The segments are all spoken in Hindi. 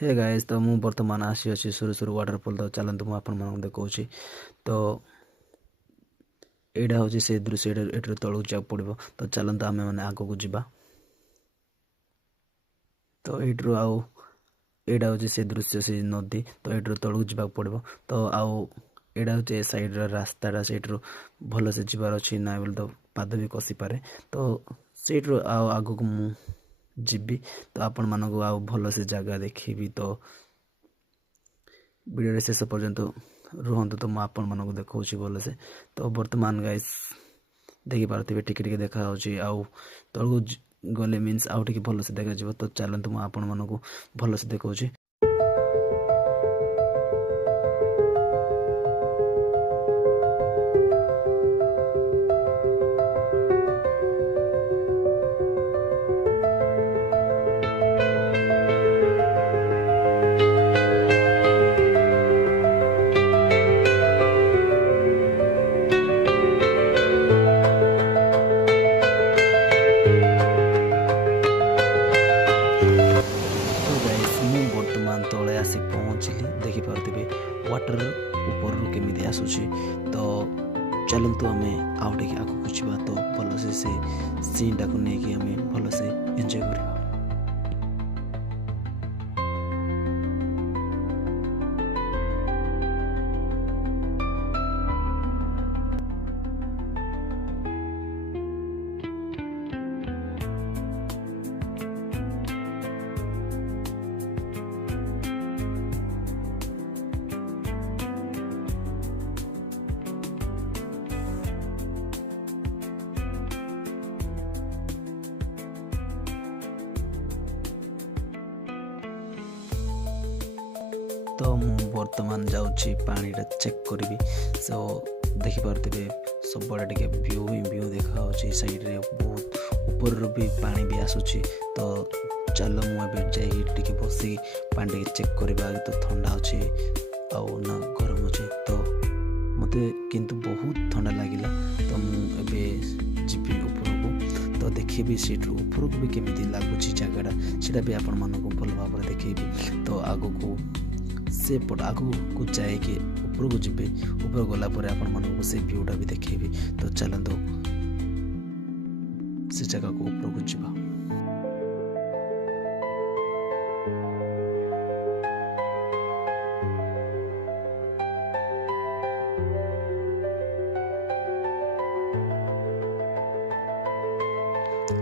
हे गाइस तो मु वर्तमान आसी अछि सुरु सुरु वाटरफॉल तो चलंतु मु आपन मन देखौछि तो एडा होछि से दृश्य एटर तळु जा पड़िबो तो चलंतु आमे माने आगो को जिबा तो एटरो आउ एडा होछि से दृश्य से नदी तो एटर तळु जिबा पड़िबो तो आउ एडा होछि ए साइड रा रास्ताडा सेटरो भलो से जिबार अछि ना बोल तो पाद भी कसी पारे तो सेटरो आउ आगो को मु जिबी तो आपण मानक आउ भलो से जगह देखिबी तो वीडियो शेष पर्यंत रुहतु तो मुझे आपण मानक देखा भल से तो वर्तमान गाइस देखी पारे टिके देखा आउ तलू गले मीन्स आउ टे भल से देखा तो चलतु मुझे आपण मानक भल से देखा वर्तमान तले आसी पहुँचली देखिपे वाटर ऊपर केमी आसूसी तो चलतु आम आउ टे आगे जावा तो भल से सीन टाक नहीं आम भल से एंजॉय करवा। तो वर्तमान जाऊँगी पानी चेक करी सो देखिपे सब टे व्यू ही व्यू देखा साइड रे बहुत ऊपर भी पानी भी आसूची तो चलो मुझे जा बसी पानी चेक करवा तो ठंडा अच्छे आउ ना गरम अच्छे तो मत किंतु बहुत ठंडा लगिला तो मुझे जीवी ऊपर को तो देखी सीट्रु ऊपर को भी केमी लगुच जगटा सीटा भी आपण मानक भल भाव देखी तो आग को से पट आगू को जाए कि ऊपर को जी ऊपर गला आपण मानक से व्यूटा भी देखेबी तो चलते से जगह को ऊपर को जीवा।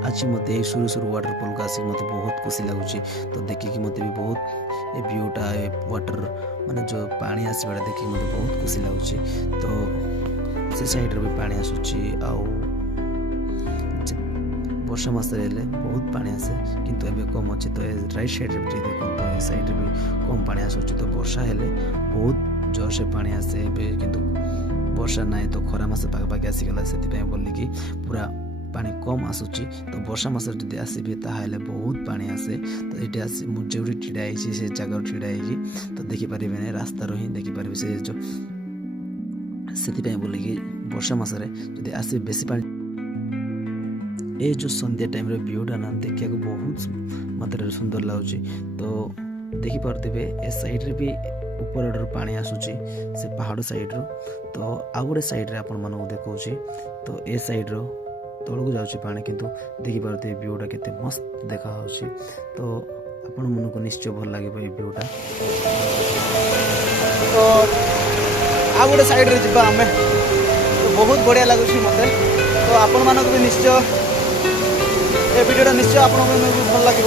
आज मत सुरु सुरु वाटरफॉल को आसिक मत बहुत खुशी लगुच तो देखिकी मत भी बहुत ए व्यूटा ए वाटर माने जो पानी आसवाटा देखिए मत बहुत खुशी लगुच तो से साइड रे भी पानी आसुची आउ वर्षा मास बहुत पानी आसे किंतु एबे कम अच्छे तो राइट साइड रे भी देखो तो ए साइड रे भी कम पानी आसुची तो वर्षा हेले बहुत जोर से पानी आसे एबे किंतु वर्षा ना तो खरा मास पाखा आसीगला से बोली कि पूरा पानी कम आसूची तो वर्षा मास जब आसबे ताहले बहुत पानी आसे तो ये आसी मुझे ठिड़ा से जगह ठिड़ा तो देखिपारे ना रास्तार ही देखिपारे से जो से बोले कि वर्षा मसरे जब आस बेसी पानी ये जो संध्या टाइम व्यूटा ना देखा बहुत मात्रा सुंदर लगुच तो देखिपे ए साइड रे भी ऊपर पानी आसूची से पहाड़ साइड रो तो आउ गोटे साइड रे आपण मानक देखौछि तो ए साइड रो तौड़ को जाऊँगी पानी किंतु देखिपे व्यूटा केते मस्त देखा तो आपण मन को निश्चय भल लगे व्यूटा तो आ गोटे साइड रे जिबा हमें तो बहुत बढ़िया लगुच मत तो आपण मानक भी निश्चय ए वीडियोटा निश्चय आपण मानक भी भल लगे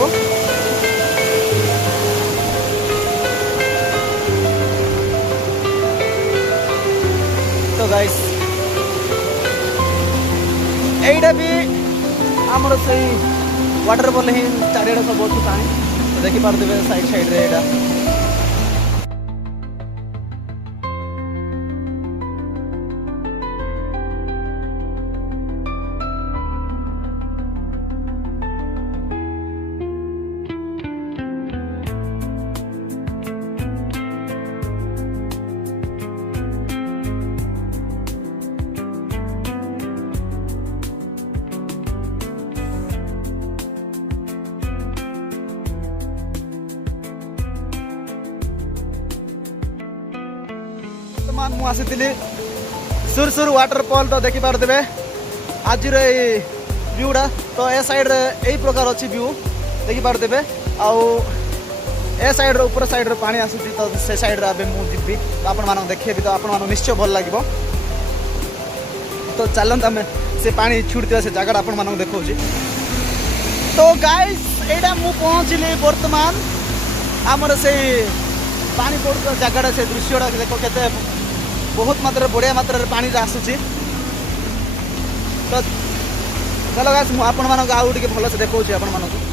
तो गाइस एटा भी आमर से वाटरफॉल ही चारिड़े सब अच्छी पानी तो देखिपे साइड साइड रे एटा ବର୍ତ୍ତମାନ ମୁଁ ଆସିଥିଲି ସୁରସୁର ୱାଟରଫଲ୍ ତ ଦେଖିପାରୁଥିବେ ଆଜିର ଏଇ ଭ୍ୟୁଟା ତ ଏ ସାଇଡ଼୍ରେ ଏଇ ପ୍ରକାର ଅଛି ଭ୍ୟୁ ଦେଖିପାରୁଥିବେ ଆଉ ଏ ସାଇଡ଼୍ର ଉପର ସାଇଡ଼୍ରେ ପାଣି ଆସୁଛି ତ ସେ ସାଇଡ଼୍ରେ ଏବେ ମୁଁ ଯିବି ତ ଆପଣମାନଙ୍କୁ ଦେଖେଇବି ତ ଆପଣମାନଙ୍କୁ ନିଶ୍ଚୟ ଭଲ ଲାଗିବ ତ ଚାଲନ୍ତୁ ଆମେ ସେ ପାଣି ଛୁଟୁଥିବା ସେ ଜାଗାଟା ଆପଣମାନଙ୍କୁ ଦେଖାଉଛି ତ ଗାଇସ୍ ଏଇଟା ମୁଁ ପହଞ୍ଚିଲି ବର୍ତ୍ତମାନ ଆମର ସେଇ ପାଣି ପଡ଼ୁଥିବା ଜାଗାଟା ସେ ଦୃଶ୍ୟଟା ଦେଖ କେତେ ବହୁତ ମାତ୍ରାରେ ବଢ଼ିଆ ମାତ୍ରାରେ ପାଣିଟା ଆସୁଛି ତ ଚାଲ ଗାଇସ୍ ମୁଁ ଆପଣମାନଙ୍କୁ ଆଉ ଟିକେ ଭଲସେ ଦେଖାଉଛି ଆପଣମାନଙ୍କୁ